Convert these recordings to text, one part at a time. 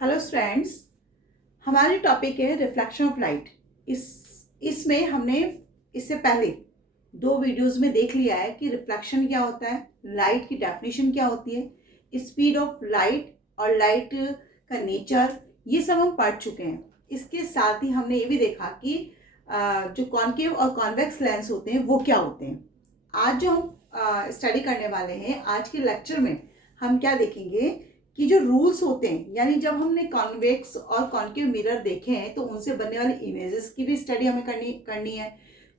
Hello friends. हमारी topic है reflection of light. इसमें हमने इससे पहले दो वीडियोस में देख लिया है कि रिफ्लेक्शन क्या होता है, लाइट की डेफिनेशन क्या होती है, स्पीड ऑफ लाइट और लाइट का नेचर, ये सब हम पढ़ चुके हैं। इसके साथ ही हमने ये भी देखा कि जो कॉन्केव और कॉन्वेक्स लेंस होते हैं वो क्या होते हैं। आज जो हम स्टडी करने वाले हैं, आज के लेक्चर में हम क्या देखेंगे कि जो रूल्स होते हैं, यानी जब हमने कॉन्वेक्स और कॉन्केव मिरर देखे हैं तो उनसे बनने वाली इमेजेस की भी स्टडी हमें करनी है।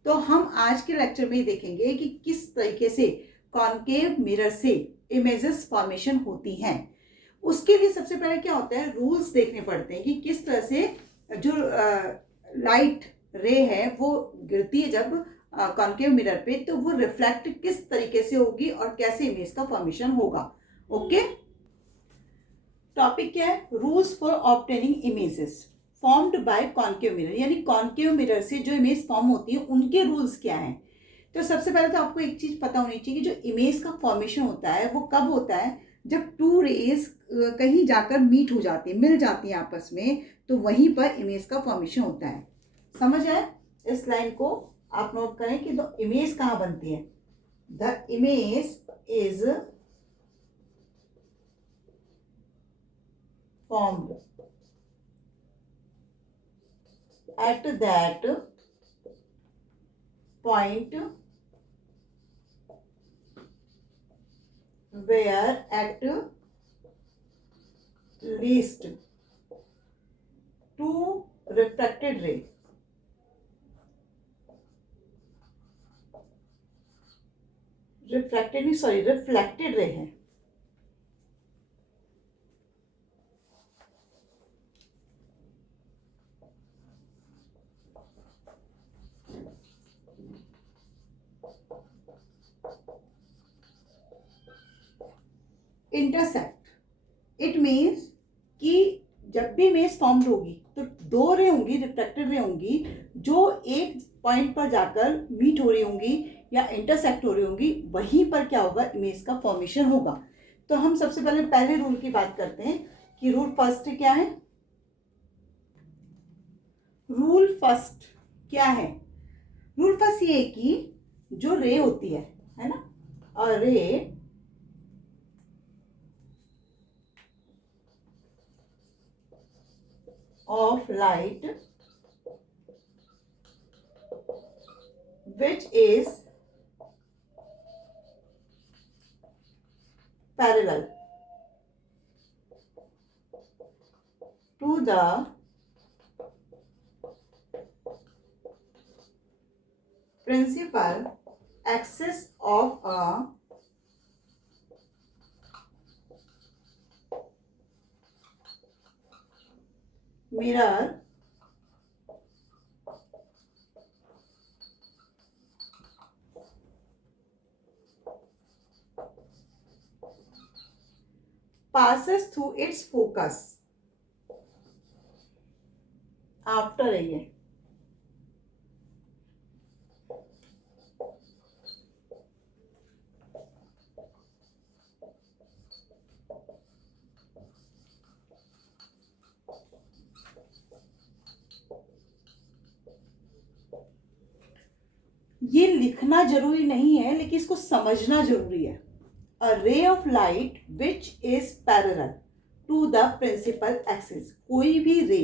तो हम आज के लेक्चर में देखेंगे कि किस तरीके से कॉन्केव मिरर से इमेजेस फॉर्मेशन होती हैं। उसके लिए सबसे पहले क्या होता है, रूल्स देखने पड़ते हैं कि किस तरह से जो लाइट रे है वो गिरती है जब कॉन्केव मिरर पे, तो वो रिफ्लेक्ट किस तरीके से होगी और कैसे इमेज का फॉर्मेशन होगा। ओके, टॉपिक क्या है, rules for obtaining images formed by concave mirror, यानी कॉन्केव मिरर से जो इमेज फॉर्म होती है उनके रूल्स क्या हैं। तो सबसे पहले तो आपको एक चीज पता होनी चाहिए कि जो इमेज का फॉर्मेशन होता है वो कब होता है, जब टू रेज कहीं जाकर मीट हो जाती है, मिल जाती है आपस में, तो वहीं पर इमेज का फॉर्मेशन होता है। समझ आए? इस लाइन को आप नोट करें कि तो इमेज कहाँ बनती है। The image is formed at that point where at least two refracted ray reflected ray है। इंटरसेक्ट इट मीन्स कि जब भी इमेज फॉर्म्ड होगी तो दो रे होंगी, रिफ्लेक्टेड रे होंगी, जो एक पॉइंट पर जाकर मीट हो रही होंगी या इंटरसेक्ट हो रही होंगी, वहीं पर क्या होगा, इमेज का फॉर्मेशन होगा। तो हम सबसे पहले रूल की बात करते हैं कि रूल फर्स्ट क्या है। रूल फर्स्ट क्या है? रूल फर्स्ट ये है कि जो रे होती है ना, और रे of light which is parallel to the principal axis of a mirror passes through its focus after a year. ये लिखना जरूरी नहीं है, लेकिन इसको समझना जरूरी है। A ray of light which is parallel to the principal axis, कोई भी रे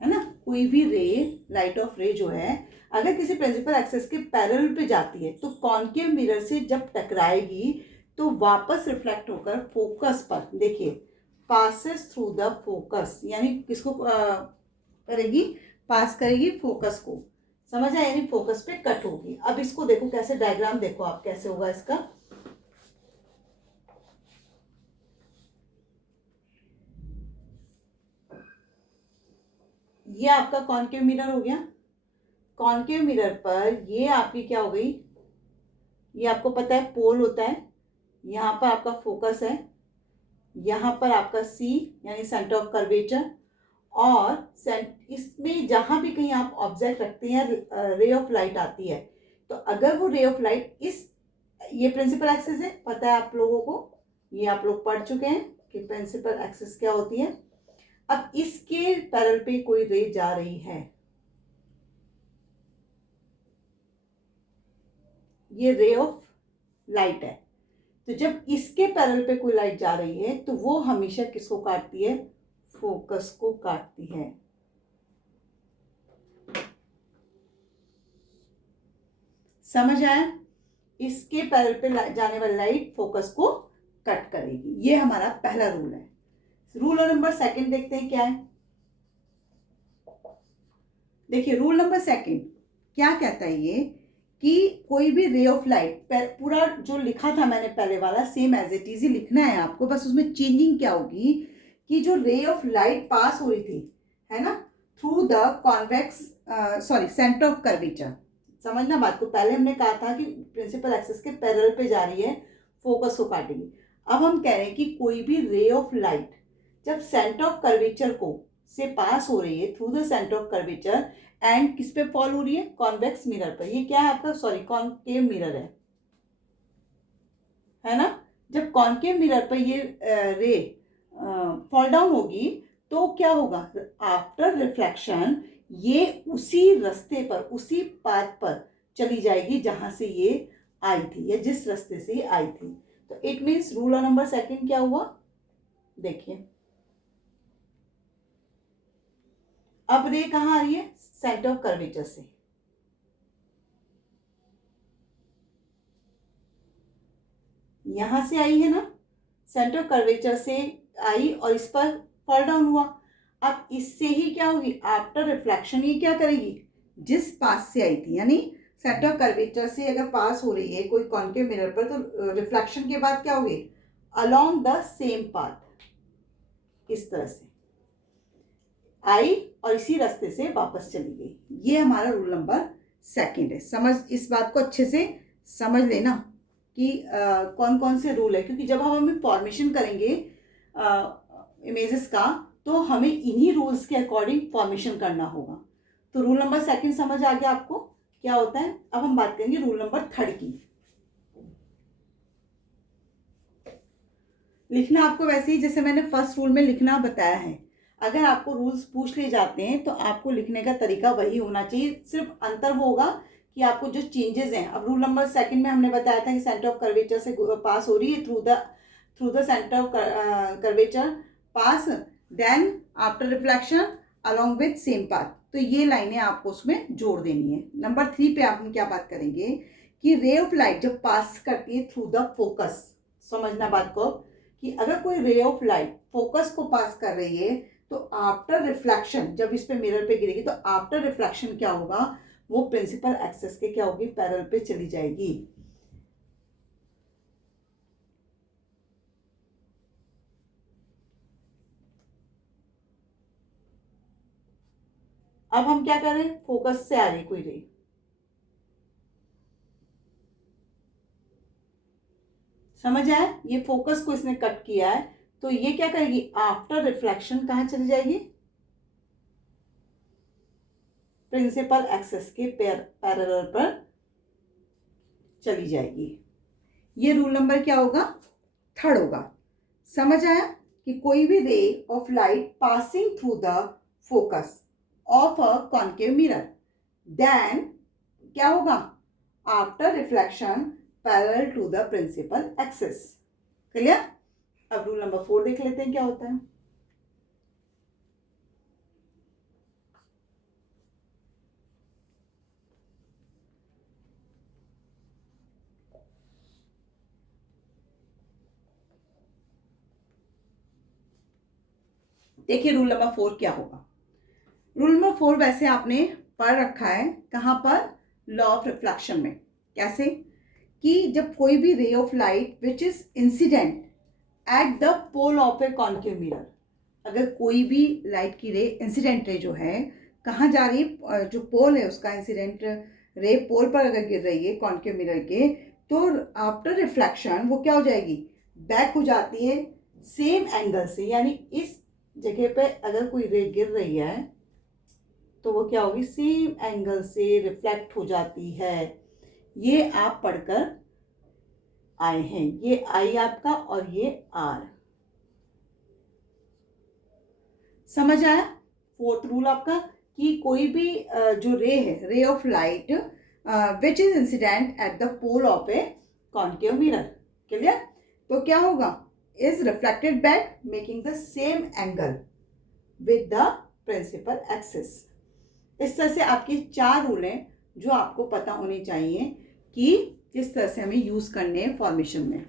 है ना, कोई भी रे, लाइट ऑफ रे जो है, अगर किसी प्रिंसिपल एक्सिस के पैरेलल पे जाती है तो कॉन्केव मिरर से जब टकराएगी तो वापस रिफ्लेक्ट होकर फोकस पर, देखिए, पासेस थ्रू द फोकस, यानी किसको करेगी, पास करेगी फोकस को। समझ आया? यानी फोकस पे कट होगी। अब इसको देखो कैसे, डायग्राम देखो आप कैसे होगा इसका। ये आपका कॉन्केव मिरर हो गया। कॉन्केव मिरर पर ये आपकी क्या हो गई, ये आपको पता है पोल होता है, यहाँ पर आपका फोकस है, यहाँ पर आपका सी यानी सेंटर ऑफ कर्वेचर, और इसमें जहाँ भी कहीं आप ऑब्जेक्ट रखते हैं रे ऑफ लाइट आती है, तो अगर वो रे ऑफ लाइट ये प्रिंसिपल एक्सिस है, पता है आप लोगों को, ये आप लोग पढ़ चुके हैं कि प्रिंसिपल एक्सिस क्या होती है। अब इसके पैरेलल पे कोई रे जा रही है, ये रे ऑफ लाइट है। तो जब इसके पैरेलल पे कोई लाइट जा रही है तो वो हमेशा किसको काटती है? फोकस को काटती है। समझ आया? इसके पैरेलल पे जाने वाली लाइट फोकस को कट करेगी। ये हमारा पहला रूल है। रूल नंबर सेकंड देखते हैं क्या है। देखिए रूल नंबर सेकंड क्या कहता है ये कि कोई भी रे ऑफ लाइट, पूरा जो लिखा था मैंने पहले वाला सेम एज इट इज ही लिखना है आपको, बस उसमें चेंजिंग क्या होगी कि जो रे ऑफ लाइट पास हो रही थी, है ना, through the convex centre of curvature. समझना बात को, पहले हमने कहा था कि प्रिंसिपल एक्सिस के पैरेलल पे जा रही है, फोकस को काटेगी। अब हम कह रहे हैं कि कोई भी रे ऑफ लाइट जब सेंटर ऑफ कर्वेचर को से पास हो रही है through the centre of curvature and किस पे फॉल हो रही है? कॉन्वेक्स मिरर पर। ये क्या है आपका? कॉनकेव मिरर है ना। जब कॉनकेव मिरर पर ये रे फॉल डाउन होगी तो क्या होगा? आफ्टर रिफ्लेक्शन ये उसी रास्ते पर, उसी पाथ पर चली जाएगी जहां से ये आई थी, या जिस रास्ते से ये आई थी। तो it means rule number second क्या हुआ? देखिए अब रे कहाँ आ रही है? सेंटर ऑफ कर्वेचर से। यहां से आई है ना, सेंटर ऑफ कर्वेचर से आई और इस पर फॉल डाउन हुआ। अब इससे ही क्या होगी? आफ्टर रिफ्लेक्शन ये क्या करेगी? जिस पास से आई थी, यानी सेंटर ऑफ कर्वेचर से अगर पास हो रही है कोई कॉनकेव मिरर पर, तो रिफ्लेक्शन के बाद क्या होगी? अलोंग द सेम पाथ, इस तरह से आई और इसी रास्ते से वापस चली गई। ये हमारा रूल नंबर सेकंड है। समझ, इस बात को अच्छे से समझ लेना कि कौन कौन से रूल है, क्योंकि जब हम फॉर्मेशन करेंगे इमेजेस का तो हमें इन्हीं रूल्स के अकॉर्डिंग फॉर्मेशन करना होगा। तो रूल नंबर सेकंड समझ आ गया आपको क्या होता है। अब हम बात करेंगे रूल नंबर थर्ड की। लिखना आपको वैसे ही जैसे मैंने फर्स्ट रूल में लिखना बताया है। अगर आपको रूल्स पूछ लिए जाते हैं तो आपको लिखने का तरीका वही होना चाहिए, सिर्फ अंतर होगा कि आपको जो चेंजेस हैं। अब रूल नंबर सेकंड में हमने बताया था कि सेंटर ऑफ कर्वेचर से पास हो रही है through the centre of curvature pass, then after reflection along with same path. तो ये लाइनें आपको उसमें जोड़ देनी है। नंबर 3 पे आप क्या बात करेंगे कि रे ऑफ लाइट जब पास करती है थ्रू द फोकस। समझना बात को कि अगर कोई रे ऑफ लाइट फोकस को पास कर रही है तो आफ्टर रिफ्लेक्शन जब इस पे मिरर पे गिरेगी तो आफ्टर रिफ्लेक्शन क्या होगा? वो प्रिंसिपल एक्सिस के क्या होगी? पैरेलल पे चली जाएगी। अब हम क्या कर रहे हैं? फोकस से आ रही कोई रे, समझ आया? ये फोकस को इसने कट किया है तो ये क्या करेगी? आफ्टर रिफ्लेक्शन कहाँ चली जाएगी? प्रिंसिपल एक्सिस के पैरेलल पर चली जाएगी। ये रूल नंबर क्या होगा? थर्ड होगा। समझ आया कि कोई भी ray of light passing through the focus of a concave mirror, then क्या होगा? After reflection parallel to the principal axis. Clear? अब रूल नंबर 4 देख लेते हैं क्या होता है। देखिए रूल नंबर 4 क्या होगा। रूल नंबर 4 वैसे आपने पढ़ रखा है कहाँ पर? लॉ ऑफ रिफ्लेक्शन में। कैसे कि जब कोई भी ray of light which is incident at the pole of a concave mirror, अगर कोई भी लाइट की रे इंसिडेंट रे जो है कहाँ जा रही है? जो पोल है उसका इंसिडेंट रे पोल पर अगर गिर रही है कॉनकेव मिरर के, तो आफ्टर रिफ्लेक्शन वो क्या हो जाएगी? बैक हो जाती है सेम एंगल से। यानी इस जगह पे अगर कोई रे गिर रही है तो वो क्या होगी? सेम एंगल से रिफ्लेक्ट हो जाती है। ये आप पढ़कर आए हैं। ये आई आपका और ये आर। समझ आया? फोर्थ रूल आपका कि कोई भी जो रे है, ray of light which is incident at the pole of a concave mirror, clear? तो क्या होगा? Is reflected back making the same angle with the principal axis. इस तरह से आपकी 4 रूल हैं जो आपको पता होने चाहिए कि किस तरह से हमें यूज करने हैं फॉर्मेशन में।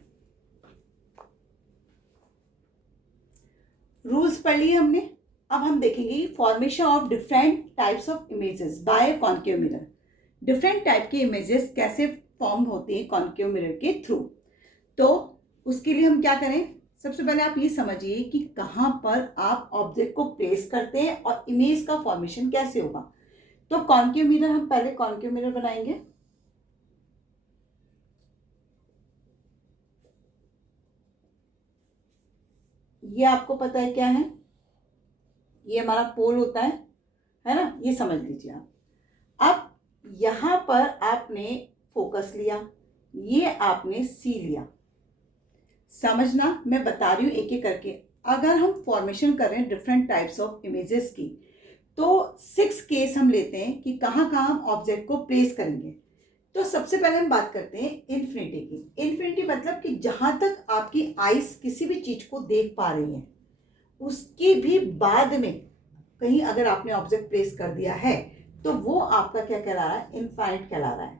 रूल्स पढ़ लिए हमने। अब हम देखेंगे formation of different types of images bye concave mirror. Different type के इमेजेस कैसे फॉर्म होते हैं कॉन्केव मिरर के थ्रू। तो उसके लिए हम क्या करें? सबसे पहले आप ये समझिए कि कहाँ पर आप ऑब्जेक्ट को प्लेस करते हैं और इमेज का फॉर्मेशन कैसे होगा। तो कॉन्केव मिरर, हम पहले कॉन्केव मिरर बनाएंगे। ये आपको पता है क्या है? ये हमारा पोल होता है ना? ये समझ लीजिए आप। अब यहां पर आपने फोकस लिया, ये आपने सी लिया। समझना, मैं बता रही हूं एक एक करके। अगर हम फॉर्मेशन कर रहे हैं डिफरेंट टाइप्स ऑफ इमेजेस की, तो 6 केस हम लेते हैं कि कहाँ कहाँ हम ऑब्जेक्ट को प्लेस करेंगे। तो सबसे पहले हम बात करते हैं इन्फिनिटी की। इन्फिनिटी मतलब कि जहां तक आपकी आईज किसी भी चीज को देख पा रही है, उसके भी बाद में कहीं अगर आपने ऑब्जेक्ट प्लेस कर दिया है तो वो आपका क्या कहला रहा है? इनफाइनाइट कहला रहा है।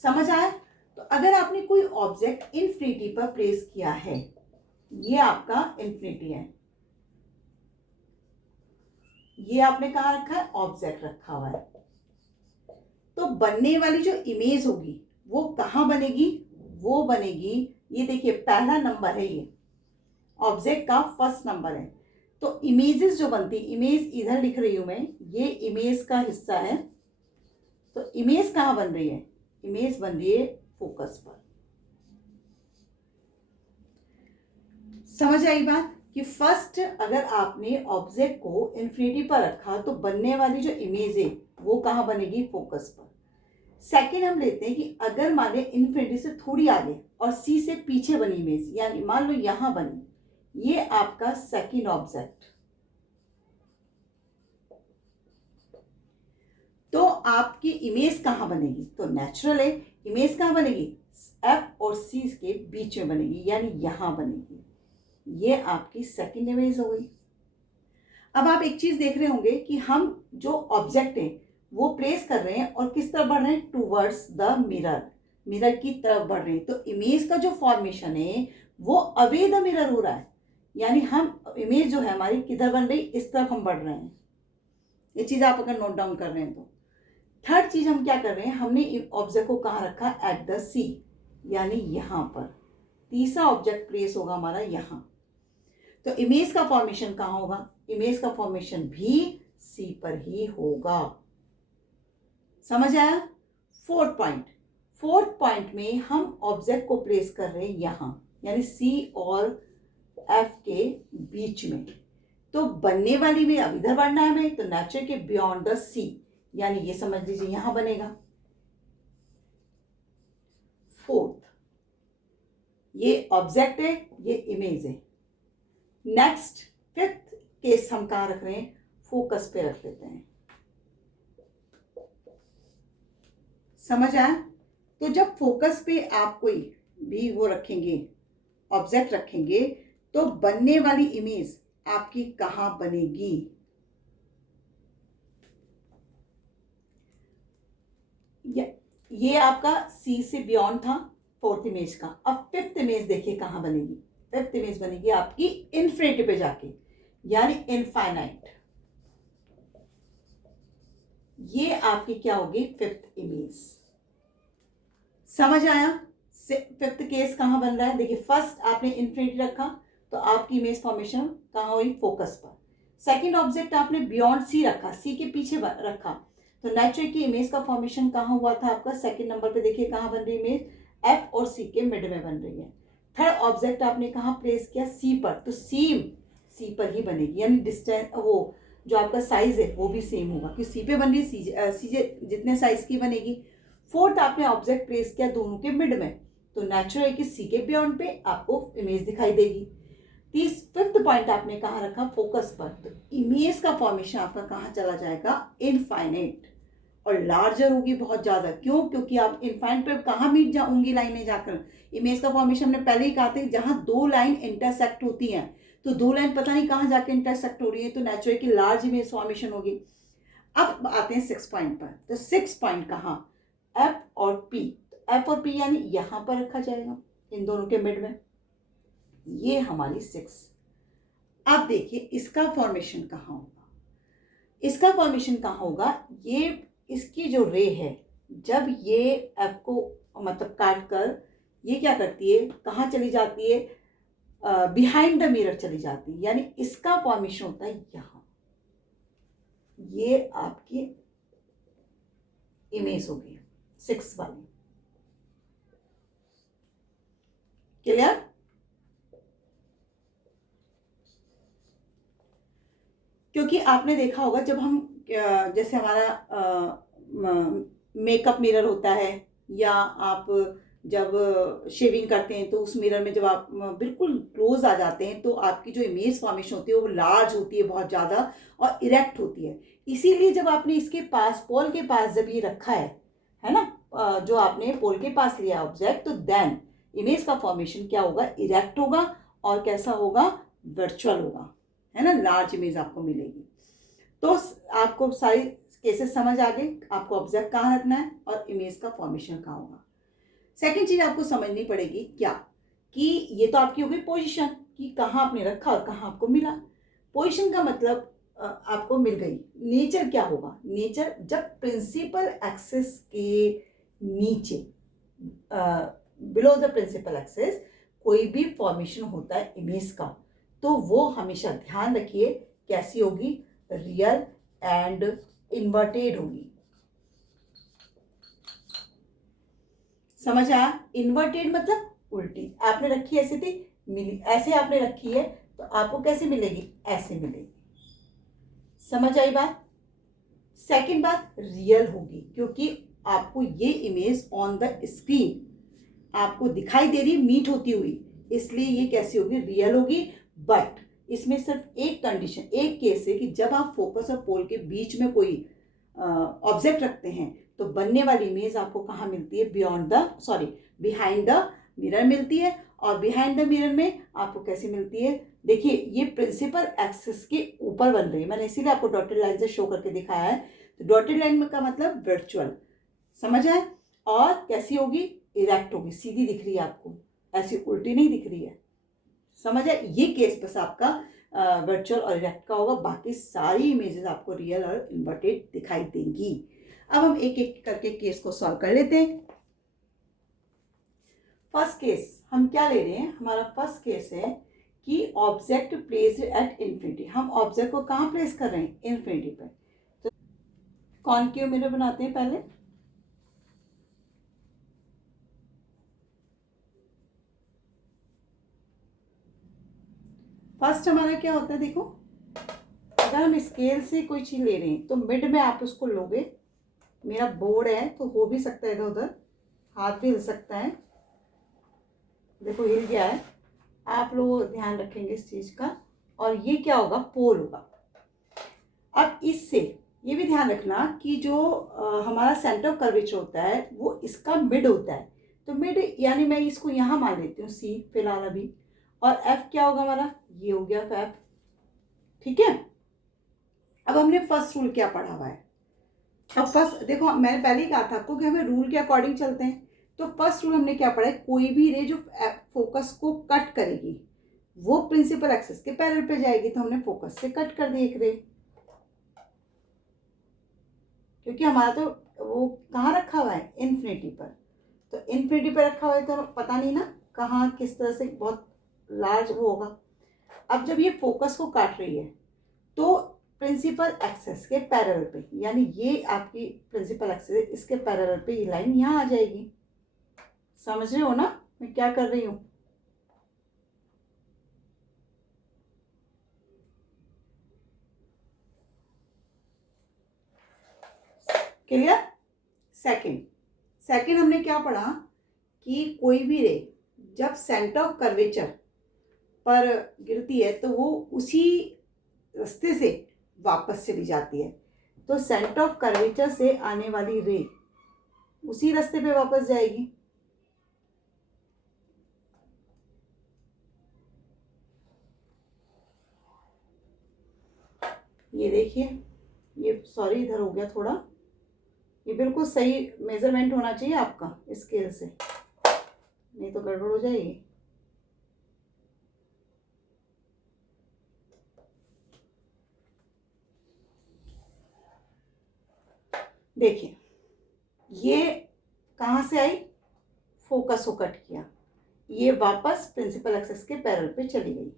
समझ आया? तो अगर आपने कोई ऑब्जेक्ट इन्फिनिटी पर प्लेस किया है, ये आपका इन्फिनिटी है। ये आपने कहाँ रखा है? ऑब्जेक्ट रखा हुआ है। तो बनने वाली जो इमेज होगी वो कहाँ बनेगी? वो बनेगी, ये देखिए पहला नंबर है, ये ऑब्जेक्ट का फर्स्ट नंबर है। तो इमेजेस जो बनती, इमेज इधर लिख रही हूं मैं, ये इमेज का हिस्सा है। तो इमेज कहाँ बन रही है? इमेज बन रही है फोकस पर। समझ आई बात? कि फर्स्ट अगर आपने ऑब्जेक्ट को इन्फिनिटी पर रखा तो बनने वाली जो इमेज है वो कहाँ बनेगी? फोकस पर। सेकेंड हम लेते हैं कि अगर मान लें इन्फिनिटी से थोड़ी आगे और सी से पीछे बनी इमेज, यानी मान लो यहां बनी, ये आपका सेकेंड ऑब्जेक्ट। तो आपकी इमेज कहां बनेगी? तो नेचुरल है, इमेज कहां बनेगी? एफ और सी के बीच में बनेगी, यानी यहां बनेगी। ये आपकी सेकेंड इमेज हो गई। अब आप एक चीज देख रहे होंगे कि हम जो ऑब्जेक्ट है वो प्लेस कर रहे हैं और किस तरफ बढ़ रहे हैं? टूवर्ड्स द मिरर, मिरर की तरफ बढ़ रहे हैं। तो इमेज का जो फॉर्मेशन है वो अवे द मिरर हो रहा है, यानी हम इमेज जो है हमारी किधर बन रही? इस तरफ हम बढ़ रहे हैं। ये चीज आप अगर नोट डाउन कर रहे हैं तो। थर्ड चीज हम क्या कर रहे हैं? हमने ऑब्जेक्ट को कहाँ रखा? एट द सी, यानी यहां पर। तीसरा ऑब्जेक्ट प्लेस होगा हमारा यहां। तो इमेज का फॉर्मेशन कहां होगा? इमेज का फॉर्मेशन भी सी पर ही होगा। समझ आया? फोर्थ पॉइंट में हम ऑब्जेक्ट को प्लेस कर रहे हैं यहां, यानी सी और एफ के बीच में। तो बनने वाली में अब इधर बढ़ना है हमें, तो नेचर के बियॉन्ड द सी, यानी ये समझ लीजिए यहां बनेगा। फोर्थ, ये ऑब्जेक्ट है, ये इमेज है। नेक्स्ट फिफ्थ केस हम कहां रख रहे हैं? फोकस पे रख लेते हैं। समझ आया? तो जब फोकस पे आप कोई भी वो रखेंगे, ऑब्जेक्ट रखेंगे, तो बनने वाली इमेज आपकी कहां बनेगी? ये आपका सी से बियॉन्ड था फोर्थ इमेज का। अब फिफ्थ इमेज देखिए कहां बनेगी? फिफ्थ इमेज बनेगी आपकी इन्फिनिटी पे जाके, यानी इनफाइनाइट। ये आपकी क्या होगी? Fifth image. समझ आया? फिफ्थ केस कहां बन रहा है? देखिए फर्स्ट आपने इन्फिनिटी रखा तो आपकी इमेज फॉर्मेशन कहां हुई? फोकस पर। सेकंड ऑब्जेक्ट आपने बियॉन्ड सी रखा, सी के पीछे रखा, तो नेचुरल की इमेज का फॉर्मेशन कहां हुआ था आपका? सेकंड नंबर पे देखिए कहां बन रही इमेज? एफ और सी के मिड में बन रही है। थर्ड ऑब्जेक्ट आपने कहां प्लेस किया? सी पर, तो सेम सी पर ही बनेगी, यानी डिस्टेंस वो जो आपका साइज है वो भी सेम होगा, क्योंकि सी पे बन रही है, सी जितने साइज की बनेगी। फोर्थ आपने ऑब्जेक्ट प्लेस किया दोनों के मिड में, तो नेचुरल है कि सी के बियॉन्ड पे आपको इमेज दिखाई देगी। फिफ्थ पॉइंट आपने कहाँ रखा, फोकस पर। तो इमेज का फॉर्मेशन आपका कहाँ चला जाएगा, इनफाइनाइट, और लार्जर होगी बहुत ज़्यादा। क्यों? क्योंकि आप इनफाइनाइट पे कहाँ मीट जाऊंगी लाइनें जाकर। इमेज का फॉर्मेशन हमने पहले ही कहा था, जहाँ दो लाइन इंटरसेक्ट होती हैं, तो दो लाइन पता नहीं कहाँ जाकर इंटरसेक्ट हो रही है, तो नेचुरल की लार्ज इमेज फॉर्मेशन होगी। अब आते हैं 6 पॉइंट पर। तो 6 पॉइंट कहाँ, एफ और पी। एफ और पी यानी यहाँ पर रखा जाएगा, इन दोनों के मिड में। ये हमारी 6। अब देखिए इसका फॉर्मेशन कहाँ होगा, इसका फॉर्मेशन कहाँ होगा, ये इसकी जो रे है, जब ये एफ को मतलब काट कर ये क्या करती है, कहाँ चली जाती है, बिहाइंड द मिरर चली जाती है, यानी इसका फॉर्मेशन होता है यहाँ। ये आपकी इमेज होगी 6 वाली। क्लियर? क्योंकि आपने देखा होगा जब हम जैसे हमारा मेकअप मिरर होता है, या आप जब शेविंग करते हैं तो उस मिरर में जब आप बिल्कुल क्लोज आ जाते हैं तो आपकी जो इमेज फॉर्मेशन होती है वो लार्ज होती है बहुत ज़्यादा और इरेक्ट होती है। इसीलिए जब आपने इसके पास पोल के पास जब ये रखा है ना, जो आपने पोल के पास लिया ऑब्जेक्ट, तो देन इमेज का फॉर्मेशन क्या होगा, इरेक्ट होगा, और कैसा होगा, वर्चुअल होगा, है ना, लार्ज इमेज आपको मिलेगी। तो आपको सारी केसेस समझ आ गए, आपको ऑब्जेक्ट कहाँ रखना है और इमेज का फॉर्मेशन कहाँ होगा। सेकंड चीज आपको समझनी पड़ेगी क्या, कि ये तो आपकी हो गई पोजीशन, कि कहाँ आपने रखा और कहाँ आपको मिला। पोजीशन का मतलब आपको मिल गई। नेचर क्या होगा, नेचर जब प्रिंसिपल एक्सिस के नीचे, बिलो द प्रिंसिपल एक्सिस कोई भी फॉर्मेशन होता है इमेज का, तो वो हमेशा ध्यान रखिए कैसी होगी, रियल एंड इन्वर्टेड होगी। समझ आया? इन्वर्टेड मतलब उल्टी आपने रखी ऐसे थी, मिली ऐसे आपने रखी है, तो आपको कैसे मिलेगी, ऐसे मिलेगी। समझ आई बात? सेकंड बात, रियल होगी, क्योंकि आपको ये इमेज ऑन द स्क्रीन आपको दिखाई दे रही मीट होती हुई, इसलिए ये कैसी होगी, रियल होगी। बट इसमें सिर्फ एक कंडीशन, एक केस है, कि जब आप फोकस और पोल के बीच में कोई ऑब्जेक्ट रखते हैं तो बनने वाली इमेज आपको कहाँ मिलती है, बिहाइंड द मिरर मिलती है। और बिहाइंड द मिरर में आपको कैसे मिलती है, देखिए ये प्रिंसिपल एक्सिस के ऊपर बन रही है, मैंने इसीलिए आपको डॉटेड लाइन से शो करके दिखाया है। तो डॉटेड लाइन का मतलब वर्चुअल, समझ आए? और कैसी होगी, इरेक्ट होगी, सीधी दिख रही है आपको, ऐसी उल्टी नहीं दिख रही है। समझ आए? ये केस बस आपका वर्चुअल और इरेक्ट का होगा, बाकी सारी इमेजेस आपको रियल और इन्वर्टेड दिखाई देंगी। अब हम एक एक करके केस को सॉल्व कर लेते हैं। फर्स्ट केस हम क्या ले रहे हैं, हमारा फर्स्ट केस है कि ऑब्जेक्ट प्लेस्ड एट इन्फिनिटी। हम ऑब्जेक्ट को कहाँ प्लेस कर रहे हैं, इन्फिनिटी पे। तो कॉनकेव मिरर बनाते हैं पहले। फर्स्ट हमारा क्या होता है, देखो अगर हम स्केल से कोई चीज ले रहे हैं तो मिड में आप उसको लोगे। मेरा बोर्ड है तो हो भी सकता है इधर उधर, हाथ भी हिल सकता है, देखो हिल गया है, आप लोग ध्यान रखेंगे इस चीज का। और ये क्या होगा, पोल होगा। अब इससे ये भी ध्यान रखना कि जो हमारा सेंटर ऑफ कर्वेचर होता है वो इसका मिड होता है। तो मिड यानी मैं इसको यहाँ मान लेती हूँ सी फिलहाल अभी, और एफ क्या होगा हमारा, ये हो गया एफ। ठीक है, अब हमने फर्स्ट रूल क्या पढ़ा हुआ है। अब फर्स्ट देखो, मैंने पहले ही कहा था आपको कि हमें रूल के अकॉर्डिंग चलते हैं। तो फर्स्ट रूल हमने क्या पढ़ा है, कोई भी रे जो फोकस को कट करेगी वो प्रिंसिपल एक्सिस के पैरेलल पे जाएगी, तो हमने फोकस से कट कर दी एक रे, क्योंकि हमारा तो वो कहाँ रखा हुआ है, इन्फिनिटी पर। तो इन्फिनिटी पर रखा हुआ है तो पता नहीं ना कहाँ किस तरह से बहुत लार्ज वो होगा। अब जब ये फोकस को काट रही है तो प्रिंसिपल एक्सेस के पैरेलल पे, यानी ये आपकी प्रिंसिपल एक्सेस है, इसके पैरेलल पे ये लाइन यहाँ आ जाएगी। समझ रहे हो ना मैं क्या कर रही हूँ? क्लियर? सेकंड हमने क्या पढ़ा कि कोई भी रे जब सेंटर ऑफ कर्वेचर पर गिरती है तो वो उसी रास्ते से वापस चली जाती है। तो सेंटर ऑफ कर्वेचर से आने वाली रे उसी रास्ते पे वापस जाएगी। ये देखिए, ये सॉरी इधर हो गया थोड़ा, ये बिल्कुल सही मेजरमेंट होना चाहिए आपका स्केल से, नहीं तो गड़बड़ हो जाएगी। देखिए ये कहाँ से आई, फोकस को कट किया, ये वापस प्रिंसिपल एक्सिस के पैरेलल पे चली गई।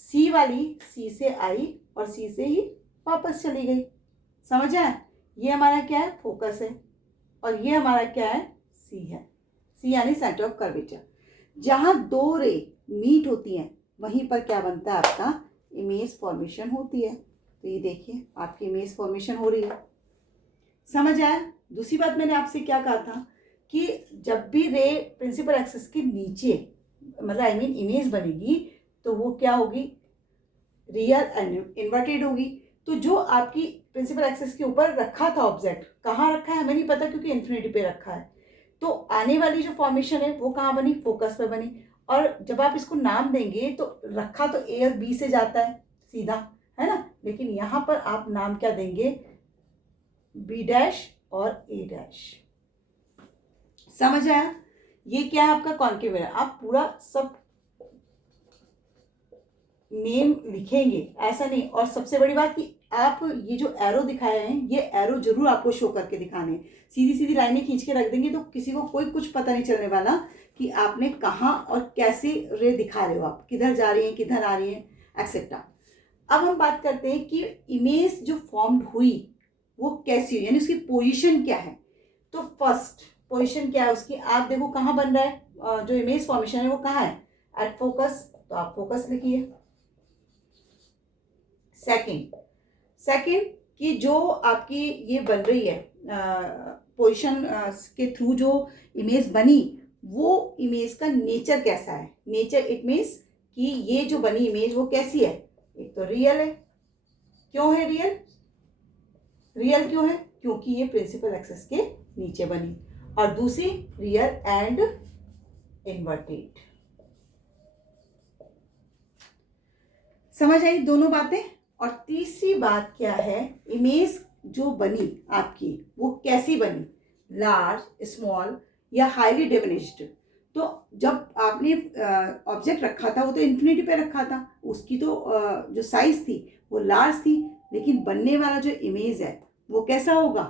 सी वाली सी से आई और सी से ही वापस चली गई। समझ आया? ये हमारा क्या है, फोकस है, और ये हमारा क्या है, सी है। सी यानी सेंटर ऑफ कर्वेचर। जहाँ दो रे मीट होती हैं वहीं पर क्या बनता है, आपका इमेज फॉर्मेशन होती है। तो ये देखिए आपकी इमेज फॉर्मेशन हो रही है। समझ आया? दूसरी बात मैंने आपसे क्या कहा था कि जब भी रे प्रिंसिपल एक्सिस के नीचे, मतलब आई मीन इमेज बनेगी, तो वो क्या होगी, रियल एंड इन्वर्टेड होगी। तो जो आपकी प्रिंसिपल एक्सिस के ऊपर रखा था ऑब्जेक्ट, कहाँ रखा है हमें नहीं पता क्योंकि इन्फिनिटी पे रखा है, तो आने वाली जो फॉर्मेशन है वो कहाँ बनी, फोकस पे बनी। और जब आप इसको नाम देंगे तो रखा तो ए और बी से जाता है सीधा, है ना, लेकिन यहाँ पर आप नाम क्या देंगे, बी डैश और ए डैश। समझ आया? ये क्या है आपका कॉन्केव मिरर। आप पूरा सब नेम लिखेंगे ऐसा नहीं, और सबसे बड़ी बात कि आप ये जो एरो दिखाए हैं ये एरो जरूर आपको शो करके दिखाने हैं। सीधी सीधी लाइनें खींच के रख देंगे तो किसी को कोई कुछ पता नहीं चलने वाला कि आपने कहाँ और कैसे रे दिखा रहे हो, आप किधर जा रही हैं किधर आ रही हैं एक्सेट्रा। अब हम बात करते हैं कि इमेज जो फॉर्म्ड हुई वो कैसी हुई, यानी उसकी पोजीशन क्या है। तो फर्स्ट पोजीशन क्या है उसकी, आप देखो कहाँ बन रहा है, जो इमेज फॉर्मेशन है वो कहाँ है, एट फोकस, तो आप फोकस लिखिए। सेकंड कि जो आपकी ये बन रही है पोजीशन के थ्रू जो इमेज बनी, वो इमेज का नेचर कैसा है। नेचर इट मीन्स कि ये जो बनी इमेज वो कैसी है, एक तो रियल है। क्यों है रियल, रियल क्यों है, क्योंकि ये प्रिंसिपल एक्सिस के नीचे बनी, और दूसरी रियल एंड इन्वर्टेड। समझ आई दोनों बातें? और तीसरी बात क्या है, इमेज जो बनी आपकी वो कैसी बनी, लार्ज, स्मॉल या हाईली डिमिनिश्ड। तो जब आपने ऑब्जेक्ट रखा था वो तो इन्फिनिटी पे रखा था, उसकी तो जो साइज थी वो लार्ज थी, लेकिन बनने वाला जो इमेज है वो कैसा होगा,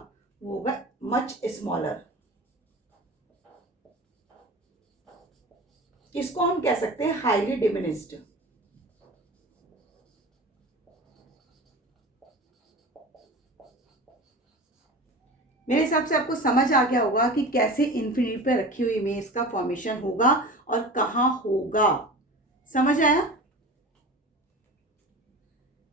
वो होगा मच स्मॉलर। इसको हम कह सकते हैं हाईली डिमिनिश्ड। मेरे हिसाब से आपको समझ आ गया होगा कि कैसे इन्फिनिटी पे रखी हुई इमेज का फॉर्मेशन होगा और कहाँ होगा। समझ आया?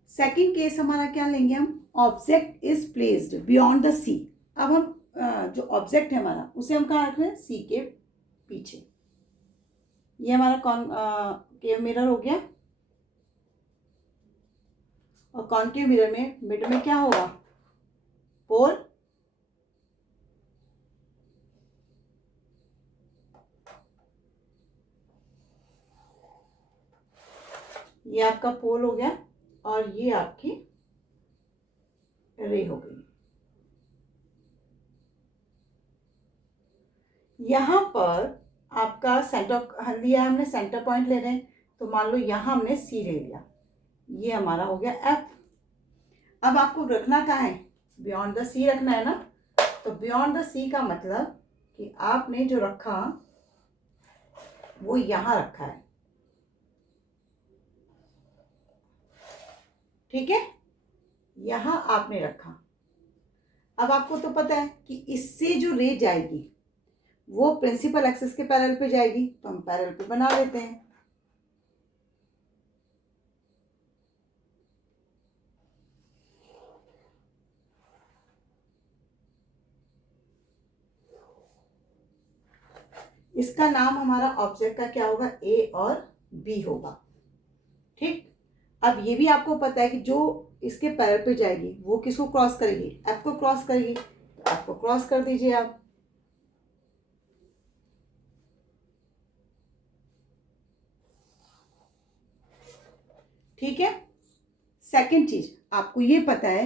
सेकंड केस हमारा क्या लेंगे हम, object is placed beyond the C. अब हम जो ऑब्जेक्ट है हमारा उसे हम कहाँ रख रहे हैं, सी के पीछे। ये हमारा कॉनकेव मिरर हो गया, और कॉनकेव मिरर में मिड में क्या होगा, पोल, ये आपका पोल हो गया, और ये आपकी रे हो गई। यहाँ पर आपका सेंटर लिया हमने, सेंटर पॉइंट ले रहे हैं, तो मान लो यहाँ हमने सी ले लिया, ये हमारा हो गया एफ। अब आपको रखना कहाँ है, बियॉन्ड द सी रखना है ना। तो बियॉन्ड द सी का मतलब कि आपने जो रखा वो यहाँ रखा है, ठीक है, यहाँ आपने रखा। अब आपको तो पता है कि इससे जो रे जाएगी वो प्रिंसिपल एक्सिस के पैरेलल पे जाएगी, तो हम पैरेलल पे बना लेते हैं। इसका नाम हमारा ऑब्जेक्ट का क्या होगा, ए और बी होगा। ठीक। अब ये भी आपको पता है कि जो इसके पैर पे जाएगी वो किसको क्रॉस करेगी, एफ को क्रॉस करेगी, तो एफ को क्रॉस कर दीजिए आप। ठीक है। सेकंड चीज, आपको ये पता है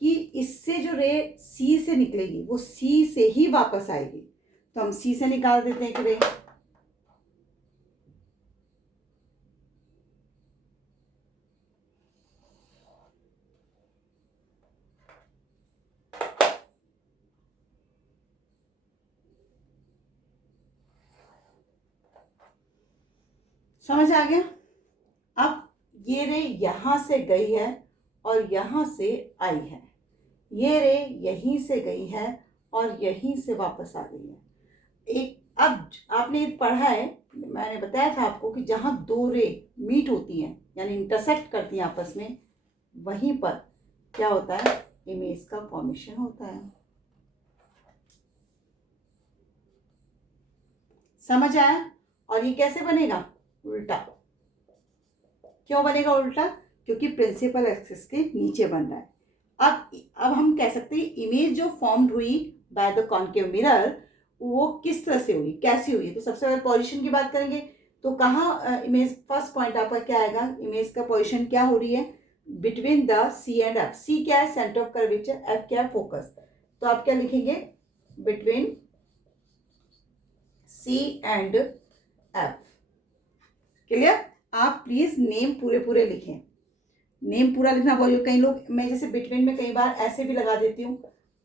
कि इससे जो रे सी से निकलेगी वो सी से ही वापस आएगी, तो हम सी से निकाल देते हैं कि रे। समझ आ गया। अब ये रे यहां से गई है और यहां से आई है, ये रे यहीं से गई है और यहीं से वापस आ गई है। एक अब आपने पढ़ा है, मैंने बताया था आपको कि जहां दो रे मीट होती हैं यानी इंटरसेक्ट करती हैं आपस में, वहीं पर क्या होता है, इमेज का फॉर्मेशन होता है। समझ आया। और ये कैसे बनेगा, उल्टा। क्यों बनेगा उल्टा, क्योंकि प्रिंसिपल एक्सिस के नीचे बन रहा है। अब हम कह सकते हैं इमेज जो फॉर्म्ड हुई बाय द कॉन्केव मिरर वो किस तरह से हुई, कैसी हुई। तो सबसे पहले पोजीशन की बात करेंगे, तो कहाँ इमेज, फर्स्ट पॉइंट आपका क्या आएगा, इमेज का पोजीशन क्या हो रही है, between the C and F. C क्या है, सेंटर ऑफ कर्वेचर, एफ क्या है, फोकस। तो आप क्या लिखेंगे, between C and F. Clear. आप प्लीज नेम पूरे पूरे लिखें, नेम पूरा लिखना बोलिए। कई लोग, मैं जैसे बिटवीन में कई बार ऐसे भी लगा देती हूँ,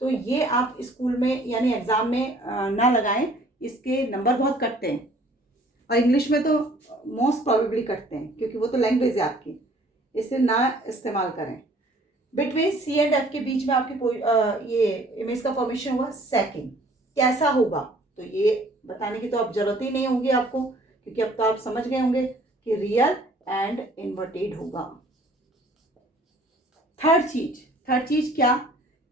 तो ये आप स्कूल में यानी एग्जाम में ना लगाएं, इसके नंबर बहुत कटते हैं। और इंग्लिश में तो मोस्ट प्रोबेबली कटते हैं क्योंकि वो तो लैंग्वेज है आपकी, इसे ना इस्तेमाल करें। बिटवीन सी एंड एफ के बीच में आपकी ये इमेज का फॉर्मेशन हुआ। सेकंड कैसा होगा, तो ये बताने की तो अब जरूरत ही नहीं होगी आपको, क्योंकि अब तो आप समझ गए होंगे कि रियल एंड इन्वर्टेड होगा। थर्ड चीज क्या,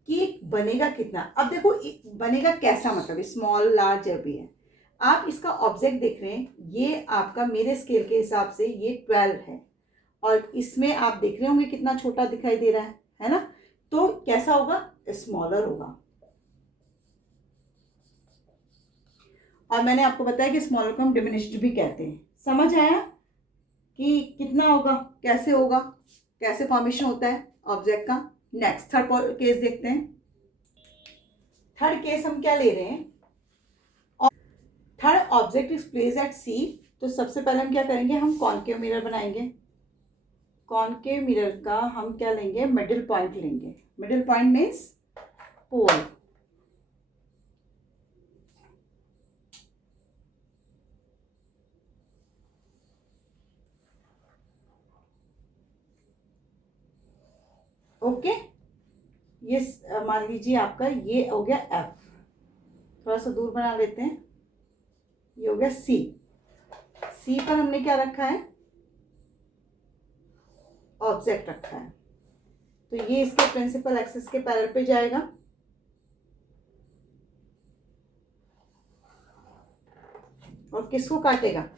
कि बनेगा कितना। अब देखो बनेगा कैसा, मतलब स्मॉल लार्ज जब भी है। आप इसका ऑब्जेक्ट देख रहे हैं, ये आपका मेरे स्केल के हिसाब से ये 12 है, और इसमें आप देख रहे होंगे कितना छोटा दिखाई दे रहा है ना। तो कैसा होगा, स्मॉलर होगा। और मैंने आपको बताया कि स्मॉलर को हम डिमिनिश्ड भी कहते हैं। समझ आया कि कितना होगा, कैसे होगा, कैसे फॉर्मेशन होता है ऑब्जेक्ट का। नेक्स्ट थर्ड केस देखते हैं। थर्ड केस हम क्या ले रहे हैं, third object is place at C. तो सबसे पहले हम क्या करेंगे, हम कॉनकेव मिरर बनाएंगे। कॉनकेव मिरर का हम क्या लेंगे, मिडिल पॉइंट लेंगे। Middle point means pole. Okay, ये मान लीजिए आपका ये हो गया एफ, थोड़ा सा दूर बना लेते हैं, ये हो गया सी। सी पर हमने क्या रखा है, ऑब्जेक्ट रखा है, तो ये इसके प्रिंसिपल एक्सिस के पैरेलल पे जाएगा। और किसको काटेगा,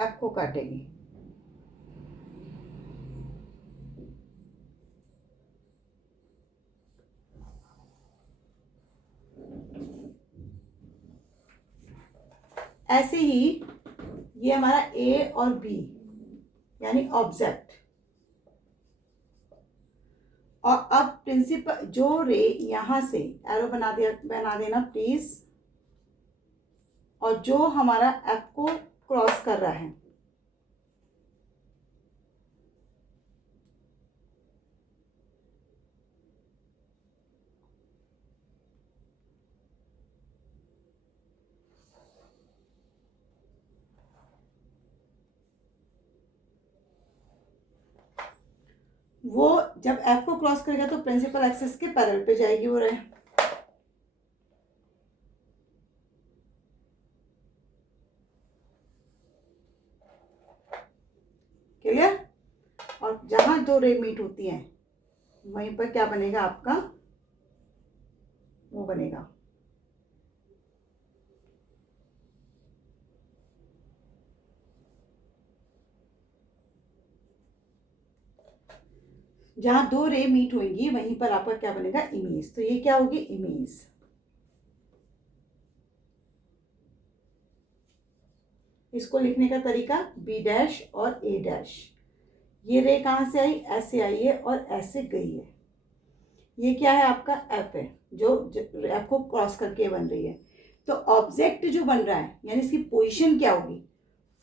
एफ को काटेगी। ऐसे ही ये हमारा ए और बी यानी ऑब्जेक्ट, और अब प्रिंसिपल जो रे यहां से एरो बना देना प्लीज, और जो हमारा एफ को क्रॉस कर रहा है, वो जब एफ को क्रॉस करेगा तो प्रिंसिपल एक्सिस के पैरेलल पे जाएगी वो रे। क्लियर। और जहां दो रे मीट होती हैं वहीं पर क्या बनेगा आपका, वो बनेगा जहाँ दो रे मीट होंगी वहीं पर आपका क्या बनेगा, इमेज। तो ये क्या होगी, इमेज। इसको लिखने का तरीका बी डैश और ए डैश। ये रे कहाँ से आई, ऐसे आई है और ऐसे गई है। ये क्या है, आपका एफ है, जो एफ को क्रॉस करके बन रही है। तो ऑब्जेक्ट जो बन रहा है यानी इसकी पोजीशन क्या होगी,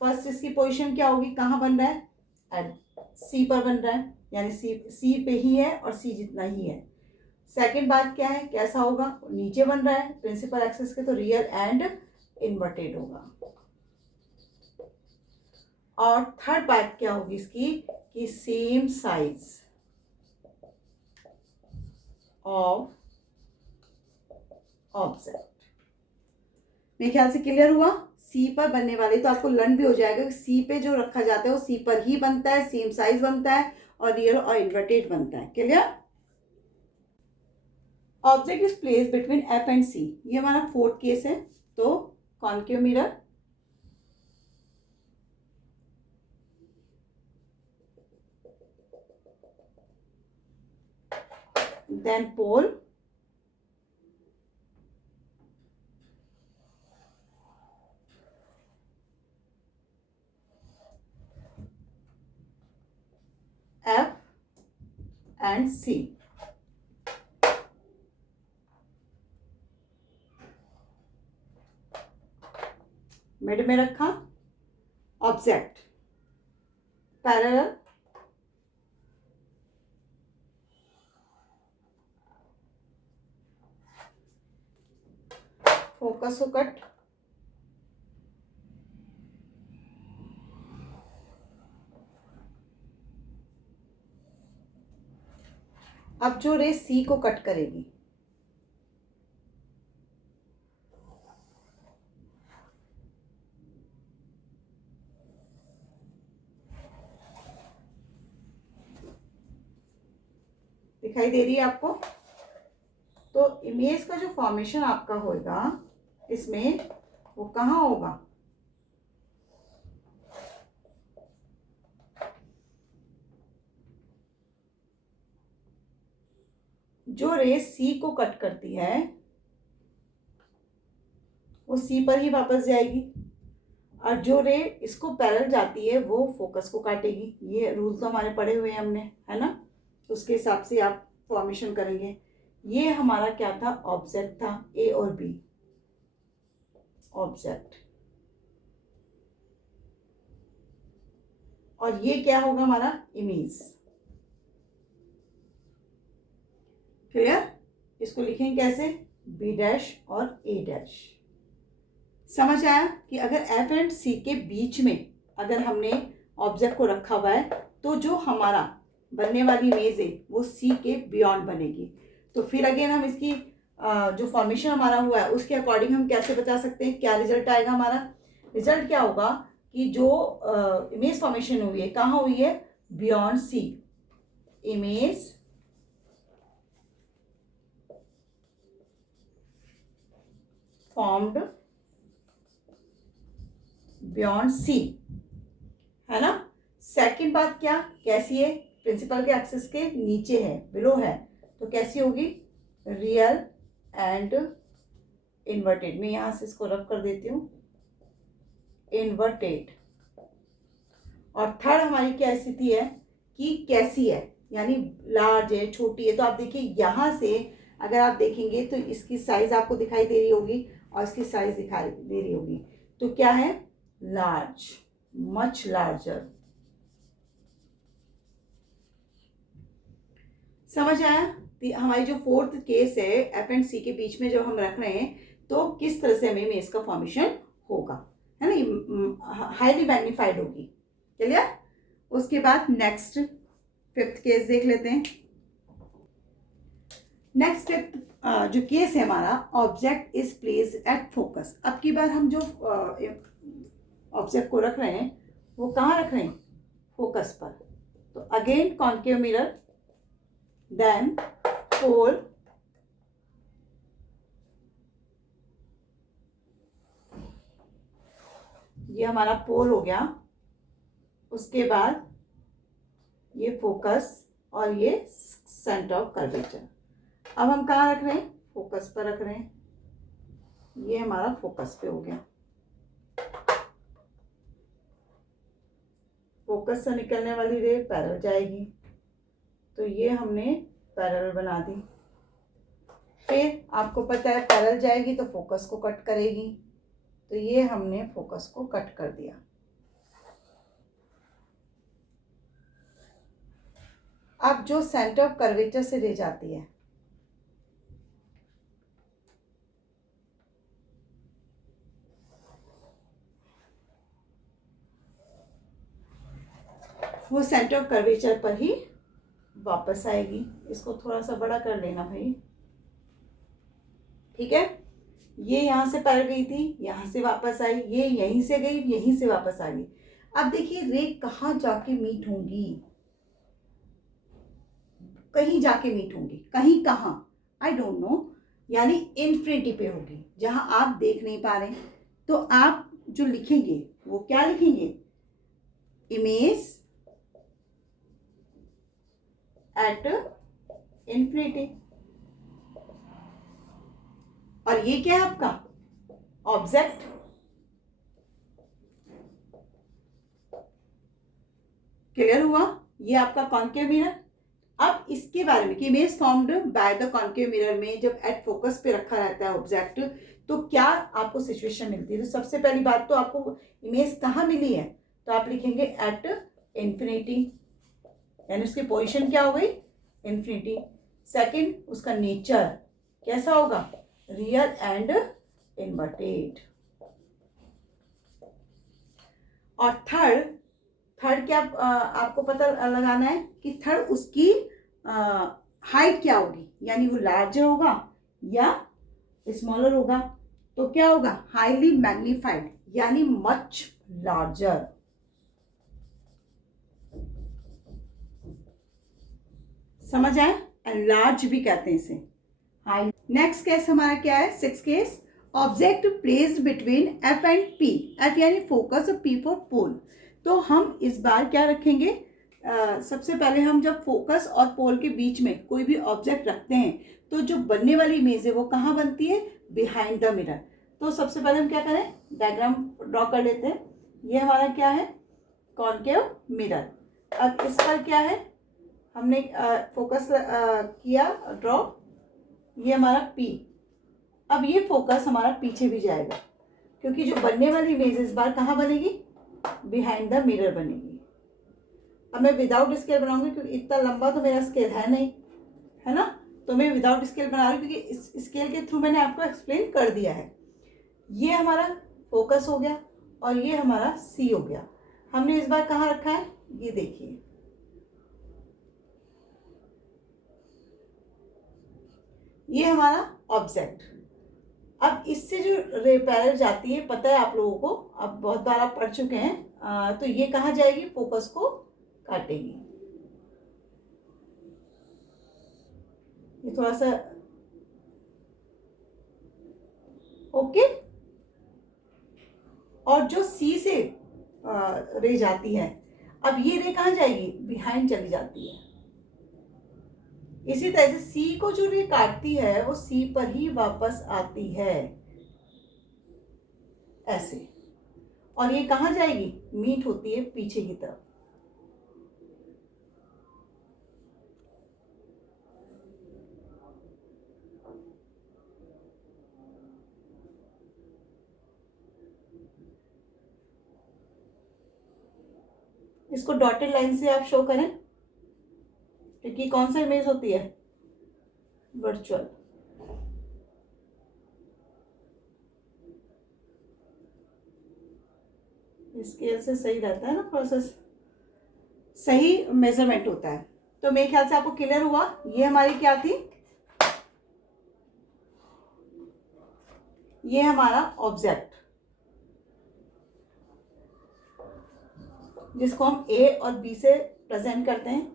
फर्स्ट इसकी पोजीशन क्या होगी, कहाँ बन रहा है, एट सी पर बन रहा है, यानी सी पे ही है और सी जितना ही है। सेकंड बात क्या है, कैसा होगा, नीचे बन रहा है प्रिंसिपल एक्सिस के, तो रियल एंड इन्वर्टेड होगा। और थर्ड बात क्या होगी इसकी, कि सेम साइज ऑफ ऑब्जेक्ट। मेरे ख्याल से क्लियर हुआ। सी पर बनने वाले तो आपको लर्न भी हो जाएगा, सी पे जो रखा जाता है वो सी पर ही बनता है, सेम साइज बनता है और रियल और इन्वर्टेड बनता है। Clear. Object is place between F and C, ये हमारा फोर्थ केस है। तो concave mirror, then pole, F and C. Mid में रखा ऑब्जेक्ट, पैरेलल, फोकस हो कट, अब जो रे सी को कट करेगी, दिखाई दे रही है आपको। तो इमेज का जो फॉर्मेशन आपका होगा इसमें, वो कहाँ होगा, जो रे सी को कट करती है वो सी पर ही वापस जाएगी, और जो रे इसको पैरेलल जाती है वो फोकस को काटेगी। ये रूल तो हमारे पढ़े हुए हैं हमने, है ना। उसके हिसाब से आप फॉर्मेशन करेंगे। ये हमारा क्या था, ऑब्जेक्ट था, ए और बी ऑब्जेक्ट। और ये क्या होगा हमारा, इमेज। क्लियर। इसको लिखेंगे कैसे, बी डैश और ए डैश। समझ आया कि अगर एफ एंड सी के बीच में अगर हमने ऑब्जेक्ट को रखा हुआ है तो जो हमारा बनने वाली इमेज है वो सी के बियॉन्ड बनेगी। तो फिर अगेन हम इसकी जो फॉर्मेशन हमारा हुआ है उसके अकॉर्डिंग हम कैसे बता सकते हैं, क्या रिजल्ट आएगा हमारा। रिजल्ट क्या होगा कि जो इमेज फॉर्मेशन हुई है कहाँ हुई है, beyond C, image formed beyond C, है ना। सेकंड बात क्या, कैसी है, प्रिंसिपल के एक्सिस के नीचे है, बिलो है, तो कैसी होगी, रियल एंड इन्वर्टेड। मैं यहां से इसको रफ कर देती हूँ, इन्वर्टेड। और थर्ड हमारी क्या स्थिति है कि कैसी है, यानी लार्ज है, छोटी है। तो आप देखिए यहाँ से अगर आप देखेंगे तो इसकी साइज आपको दिखाई दे रही होगी और इसकी साइज दिखाई दे रही होगी। तो क्या है, लार्ज, मच लार्जर। समझ आया। हमारी जो फोर्थ केस है एफ एंड सी के बीच में जो हम रख रहे हैं, तो किस तरह से हमें इमेज का फॉर्मेशन होगा, है ना, हाईली मैग्नीफाइड होगी। चलिए उसके बाद नेक्स्ट फिफ्थ केस देख लेते हैं। नेक्स्ट फिफ्थ जो केस है हमारा, object is place at focus. अब की बार हम जो ऑब्जेक्ट को रख रहे हैं वो कहाँ रख रहे हैं, फोकस पर। तो अगेन कॉन्केव मिरर, देन पोल, ये हमारा पोल हो गया। उसके बाद ये फोकस और ये सेंटर ऑफ कर्वेचर। अब हम कहाँ रख रहे हैं? फोकस पर रख रहे हैं। ये हमारा फोकस पे हो गया। फोकस से निकलने वाली रे पैरेलल जाएगी, तो ये हमने पैरेलल बना दी। फिर आपको पता है पैरेलल जाएगी तो फोकस को कट करेगी, तो ये हमने फोकस को कट कर दिया। अब जो सेंटर ऑफ कर्वेचर से रे जाती है, वो सेंटर ऑफ कर्वेचर पर ही वापस आएगी। इसको थोड़ा सा बड़ा कर लेना भाई, ठीक है। ये यहाँ से पैर गई थी, यहाँ से वापस आई, ये यहीं से गई, यहीं से वापस आ गई। अब देखिए रे कहाँ जाके मीट होंगी? कहीं जाके मीट होंगी, कहीं कहाँ आई डोंट नो, यानी इन्फिनिटी पे होगी, जहां आप देख नहीं पा रहे। तो आप जो लिखेंगे वो क्या लिखेंगे? Image at infinity. और ये क्या है आपका? ऑब्जेक्ट। क्लियर हुआ? ये आपका कॉन्केव मिरर। अब इसके बारे में कि image formed by the concave mirror में जब एट फोकस पे रखा रहता है ऑब्जेक्ट, तो क्या आपको सिचुएशन मिलती है? तो सबसे पहली बात तो आपको इमेज कहाँ मिली है, तो आप लिखेंगे एट इन्फिनिटी, यानी उसकी पोजीशन क्या हो गई? इन्फिनिटी। सेकंड, उसका नेचर कैसा होगा? Real and inverted. और थर्ड क्या आपको पता लगाना है कि थर्ड उसकी हाइट क्या होगी, यानी वो लार्जर होगा या स्मॉलर होगा। तो क्या होगा? हाईली मैग्नीफाइड, यानी मच लार्जर। समझ आए? एंड लार्ज भी कहते हैं इसे। हाई। नेक्स्ट केस हमारा क्या है? 6 case. Object placed between F and P. F यानी फोकस और पी फॉर पोल। तो हम इस बार क्या रखेंगे? सबसे पहले हम जब फोकस और पोल के बीच में कोई भी ऑब्जेक्ट रखते हैं तो जो बनने वाली इमेज है वो कहाँ बनती है? Behind the mirror. तो सबसे पहले हम क्या करें? डायग्राम ड्रॉ कर लेते हैं। ये हमारा क्या है? Concave mirror. अब इस पर क्या है? हमने फोकस किया ड्रॉ, ये हमारा P। अब ये फोकस हमारा पीछे भी जाएगा, क्योंकि जो बनने वाली इमेज इस बार कहाँ बनेगी? बिहाइंड द मिरर बनेगी। अब मैं विदाउट स्केल बनाऊंगी, क्योंकि इतना लंबा तो मेरा स्केल है नहीं, है ना। तो मैं विदाउट स्केल बना रही हूँ, क्योंकि इस स्केल के थ्रू मैंने आपको एक्सप्लेन कर दिया है। ये हमारा फोकस हो गया और ये हमारा C हो गया। हमने इस बार कहाँ रखा है? ये देखिए, ये हमारा ऑब्जेक्ट। अब इससे जो रे पैरेलल जाती है, पता है आप लोगों को, अब बहुत बार आप पढ़ चुके हैं, तो ये कहाँ जाएगी? फोकस को काटेगी। ये थोड़ा सा ओके। और जो C से रे जाती है, अब ये रे कहाँ जाएगी? बिहाइंड चली जाती है। इसी तरह से C को जो रे काटती है वो C पर ही वापस आती है, ऐसे। और ये कहाँ जाएगी? मीट होती है पीछे की तरफ। इसको डॉटेड लाइन से आप शो करें, क्योंकि कौन सा इमेज होती है? वर्चुअल। स्केल से सही रहता है ना, थोड़ा सा सही मेजरमेंट होता है। तो मेरे ख्याल से आपको क्लियर हुआ। ये हमारी क्या थी? ये हमारा ऑब्जेक्ट, जिसको हम A और B से प्रेजेंट करते हैं।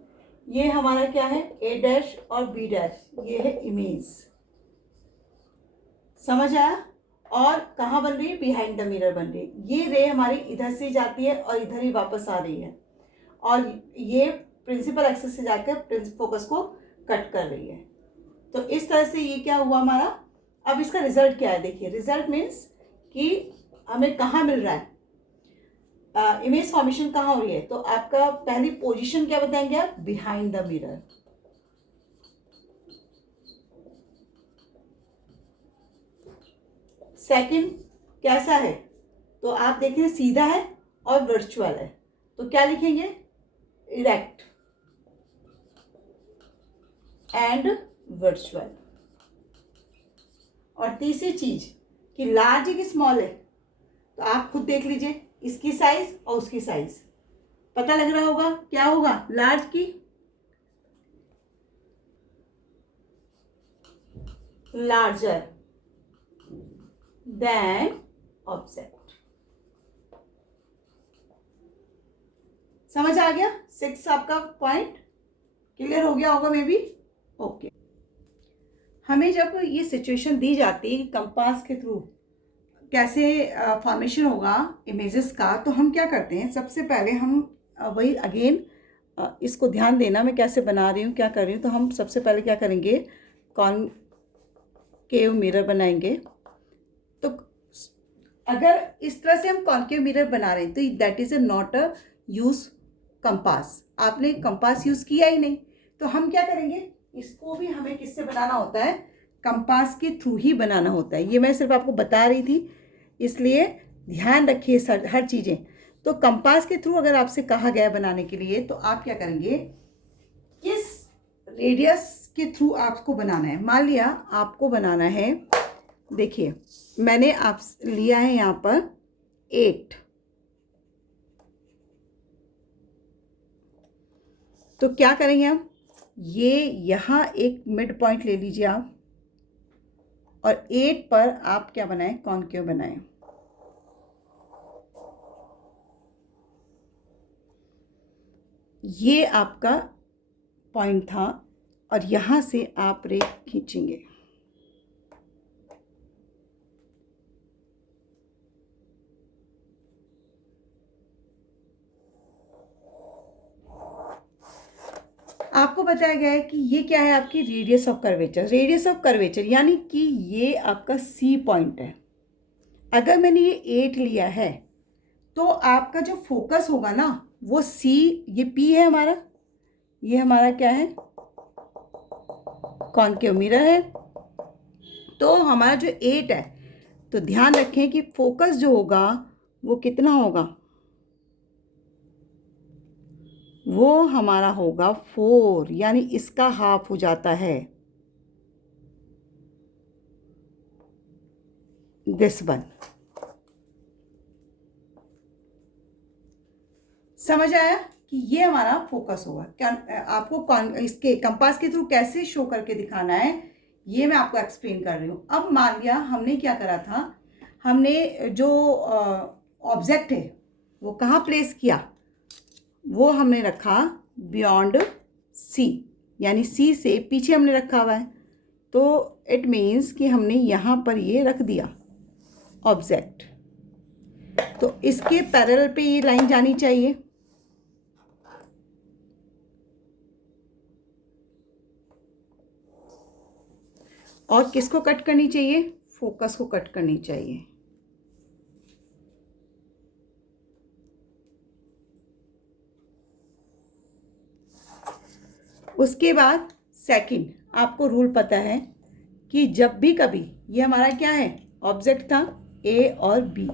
ये हमारा क्या है? A डैश और B डैश, ये है इमेज। समझ आया? और कहाँ बन रही है? बिहाइंड द मिरर बन रही है। ये रे हमारी इधर से जाती है और इधर ही वापस आ रही है, और ये प्रिंसिपल एक्सिस से जाकर फोकस को कट कर रही है। तो इस तरह से ये क्या हुआ हमारा। अब इसका रिजल्ट क्या है, देखिए रिजल्ट मीन्स कि हमें कहाँ मिल रहा है, इमेज फॉर्मेशन कहाँ हो रही है। तो आपका पहली पोजीशन क्या बताएंगे आप, बिहाइंड द मिरर। सेकंड कैसा है, तो आप देखें सीधा है और वर्चुअल है, तो क्या लिखेंगे, इरेक्ट एंड वर्चुअल। और तीसरी चीज कि लार्ज है कि स्मॉल है, तो आप खुद देख लीजिए इसकी साइज और उसकी साइज पता लग रहा होगा क्या होगा, लार्ज की लार्जर देन ऑब्जेक्ट। समझ आ गया, 6 आपका पॉइंट क्लियर हो गया होगा मे बी। ओके, हमें जब ये सिचुएशन दी जाती है कि कंपास के थ्रू कैसे फॉर्मेशन होगा इमेजेस का, तो हम क्या करते हैं, सबसे पहले हम वही अगेन इसको ध्यान देना मैं कैसे बना रही हूँ क्या कर रही हूँ। तो हम सबसे पहले क्या करेंगे, कॉनकेव मिरर बनाएंगे। तो अगर इस तरह से हम कॉनकेव मिरर बना रहे हैं तो that is not a use compass, आपने कंपास यूज़ किया ही नहीं। तो हम क्या करेंगे, इसको भी हमें किससे बनाना होता है, कंपास के थ्रू ही बनाना होता है। ये मैं सिर्फ आपको बता रही थी, इसलिए ध्यान रखिए हर चीज़ें। तो कंपास के थ्रू अगर आपसे कहा गया बनाने के लिए, तो आप क्या करेंगे, किस रेडियस के थ्रू आपको बनाना है। मान लिया आपको बनाना है, देखिए मैंने आप लिया है यहाँ पर 8, तो क्या करेंगे हम, ये यहाँ एक मिड पॉइंट ले लीजिए आप, और 8 पर आप क्या बनाएं, कॉनकेव बनाएं। ये आपका पॉइंट था और यहाँ से आप रे खींचेंगे। आपको बताया गया है कि ये क्या है, आपकी radius of curvature. Radius of curvature यानी कि ये आपका सी पॉइंट है। अगर मैंने ये 8 लिया है तो आपका जो फोकस होगा ना वो सी, ये पी है हमारा, ये हमारा क्या है, कॉनकेव मिरर है। तो हमारा जो 8 है, तो ध्यान रखें कि फोकस जो होगा वो कितना होगा, वो हमारा होगा 4, यानी इसका हाफ हो जाता है दिस वन। समझ आया कि ये हमारा फोकस होगा। क्या आपको इसके कंपास के थ्रू कैसे शो करके दिखाना है, ये मैं आपको एक्सप्लेन कर रही हूँ। अब मान लिया हमने क्या करा था, हमने जो ऑब्जेक्ट है वो कहाँ प्लेस किया, वो हमने रखा बियॉन्ड सी, यानी सी से पीछे हमने रखा हुआ है। तो इट मीन्स कि हमने यहाँ पर ये रख दिया ऑब्जेक्ट, तो इसके पैरेलल पे ये लाइन जानी चाहिए। और किसको कट करनी चाहिए, फोकस को कट करनी चाहिए। उसके बाद सेकंड, आपको रूल पता है कि जब भी कभी, ये हमारा क्या है, ऑब्जेक्ट था ए और बी।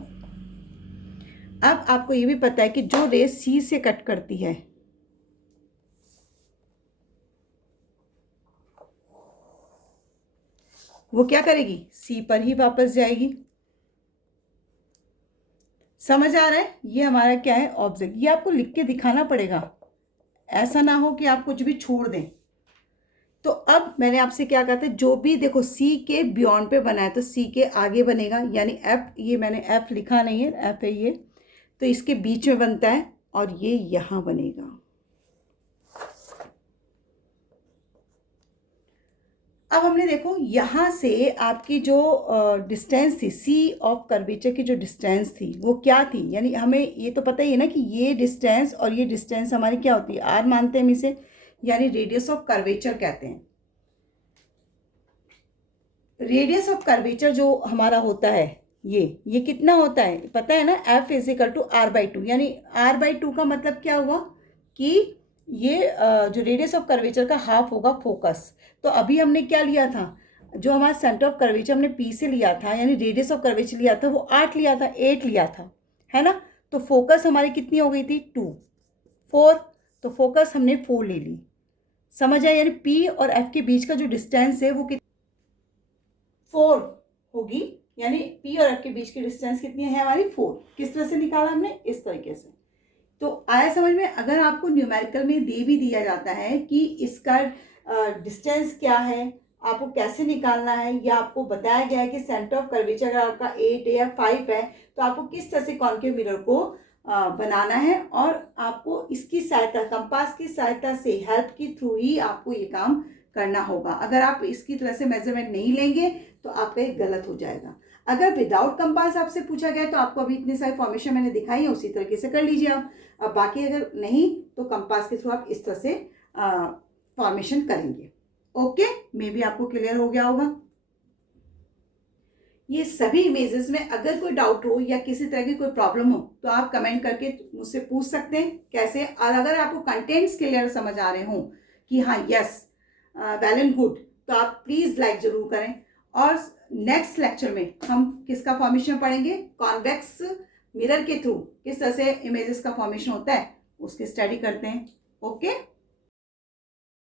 अब आपको ये भी पता है कि जो रे सी से कट करती है, वो क्या करेगी, सी पर ही वापस जाएगी। समझ आ रहा है, ये हमारा क्या है, ऑब्जेक्ट। ये आपको लिख के दिखाना पड़ेगा, ऐसा ना हो कि आप कुछ भी छोड़ दें। तो अब मैंने आपसे क्या कहा था, जो भी देखो सी के बियॉन्ड पे बना है तो सी के आगे बनेगा, यानी एफ, ये मैंने एफ लिखा नहीं है, एफ है ये, तो इसके बीच में बनता है और ये यहाँ बनेगा। अब हमने देखो यहाँ से आपकी जो डिस्टेंस थी सी ऑफ कर्वेचर की जो डिस्टेंस थी वो क्या थी, यानी हमें ये तो पता ही है ना कि ये डिस्टेंस और ये डिस्टेंस हमारी क्या होती है, आर मानते हैं हम इसे, यानी रेडियस ऑफ कर्वेचर कहते हैं। रेडियस ऑफ कर्वेचर जो हमारा होता है ये कितना होता है पता है ना, F is equal to R by two, यानी आर बाई टू का मतलब क्या हुआ कि ये जो रेडियस ऑफ कर्वेचर का हाफ होगा फोकस। तो अभी हमने क्या लिया था, जो हमारा सेंटर ऑफ कर्वेचर हमने पी से लिया था, यानी रेडियस ऑफ कर्वेचर लिया था वो 8 लिया था, 8 लिया था, है ना। तो फोकस हमारी कितनी हो गई थी 2, 4, तो फोकस हमने 4 ले ली, समझ आया। यानी पी और एफ के बीच का जो डिस्टेंस है वो 4 होगी, यानी पी और एफ के बीच की डिस्टेंस कितनी है हमारी 4। किस तरह से निकाला हमने, इस तरीके से। तो आया समझ में। अगर आपको न्यूमेरिकल में दे भी दिया जाता है कि इसका डिस्टेंस क्या है, आपको कैसे निकालना है, या आपको बताया गया है कि सेंटर ऑफ कर्वेचर अगर आपका 8 है या 5 है, तो आपको किस तरह से कॉन्केव मिरर को बनाना है, और आपको इसकी सहायता, कंपास की सहायता से, हेल्प के थ्रू ही आपको ये काम करना होगा। अगर आप इसकी तरह से मेजरमेंट नहीं लेंगे तो आपका ये गलत हो जाएगा। अगर विदाउट कंपास आपसे पूछा गया तो आपको अभी इतनी सारी फॉर्मेशन मैंने दिखाई है, उसी तरीके से कर लीजिए आप। अब बाकी अगर नहीं तो कंपास के थ्रू आप इस तरह से फॉर्मेशन करेंगे। ओके, मे बी आपको क्लियर हो गया होगा। ये सभी इमेजेस में अगर कोई डाउट हो या किसी तरह की कोई प्रॉब्लम हो तो आप कमेंट करके मुझसे पूछ सकते हैं कैसे। और अगर आपको कंटेंट्स क्लियर समझ आ रहे हों कि हाँ यस वेल एंड गुड, तो आप प्लीज़ लाइक ज़रूर करें। और नेक्स्ट लेक्चर में हम किसका फॉर्मेशन पढ़ेंगे, कॉन्वेक्स मिरर के थ्रू किस तरह से इमेजेस का फॉर्मेशन होता है उसकी स्टडी करते हैं। ओके।